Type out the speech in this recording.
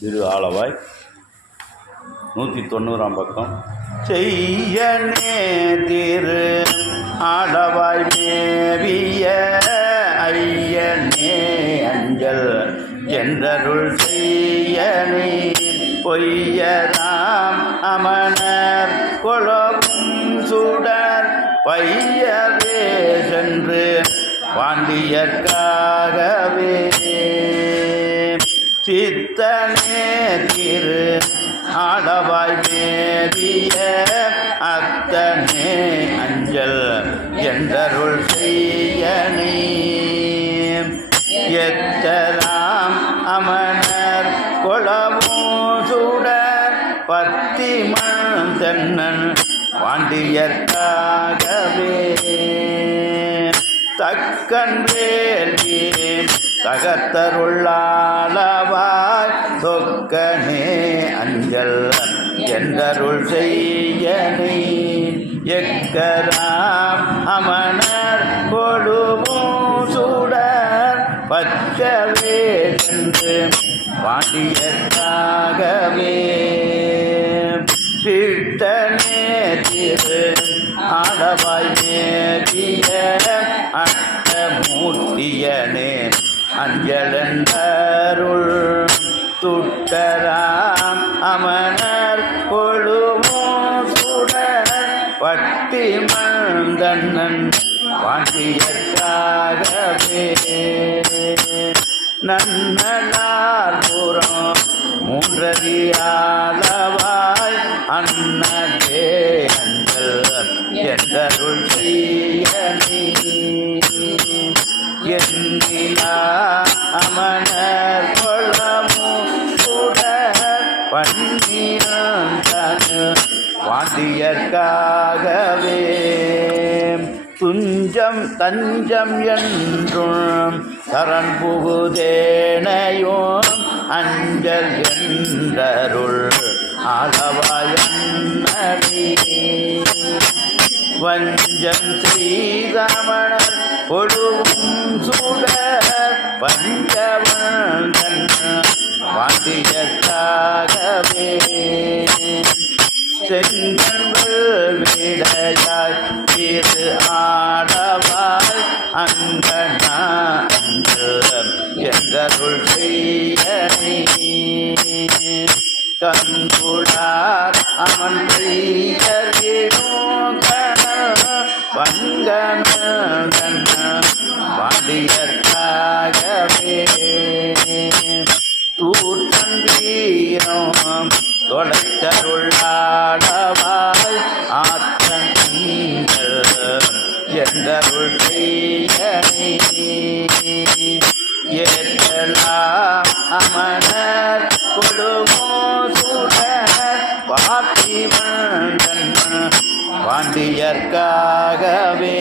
திரு ஆளவாய் நூற்றி தொண்ணூறாம் பக்கம். செய்யனே திரு ஆடவாய் மேவிய ஐயனே அஞ்சல் என்றருள் செய்யனே பொய்யராம் அமனர் கொலவும் சுடர் பையவே சென்று பாண்டியர்கா சித்தனே திரு ஆடவாய் மேவிய அத்தனே அஞ்சல் என்றருள் செய்யனே எத்தராம் அமனர் கொளமோ சுடர் பத்தி மந்தன்னன் பாண்டியர்க்காகவே. தக்கன் வேள்வி தகத்தருள்ளார் சொக்கனே அஞ்சல் என்றருள் செய்யனை எக்கராம் அமனர் கொடுமோ சுடர் பச்சவே சென்று பாண்டியர்க்காகவே சிட்டனே திரு ஆடவாய் மேவிய அட்டமூர்த்தியனே அஞ்சலந்தருள் துட்டராம் அமனர் கொழுமோ சுடர் பட்டி மந்தன்னன் பாண்டியர்க்காகவே நன்னலார்புறம் மூன்றறியாளவாய் அன்னதே அஞ்சல் என்றருள் செய்ய நீ எண்ணிலா அமனர் சுடர் பன்னியந்தனு துஞ்சம் தஞ்சம் என்றும் சரண் புகுதேனையோ அஞ்சல் என்றருள் ஆளவாயன்னடி வஞ்சம் ஸ்ரீரமணர் கொழுவும் சுடர் பஞ்சவந்தன் பாண்டியர்க்காகவே செங்கண்கள் விடையாய் திரு ஆடவாய் அங்கனா என்றருள் செய்யனே கங்குளார் அவன் பெயரிடோ கண பங்கன பாண்டியர்க்காகவே தொலைத்தருளாடவாய் ஆற்றன் எந்தருள் செய்யனே ஏற்றலாம் அமனர் கொடுமோ சுடர்? பாட்டி வந்தன் பாண்டியர்க்காகவே.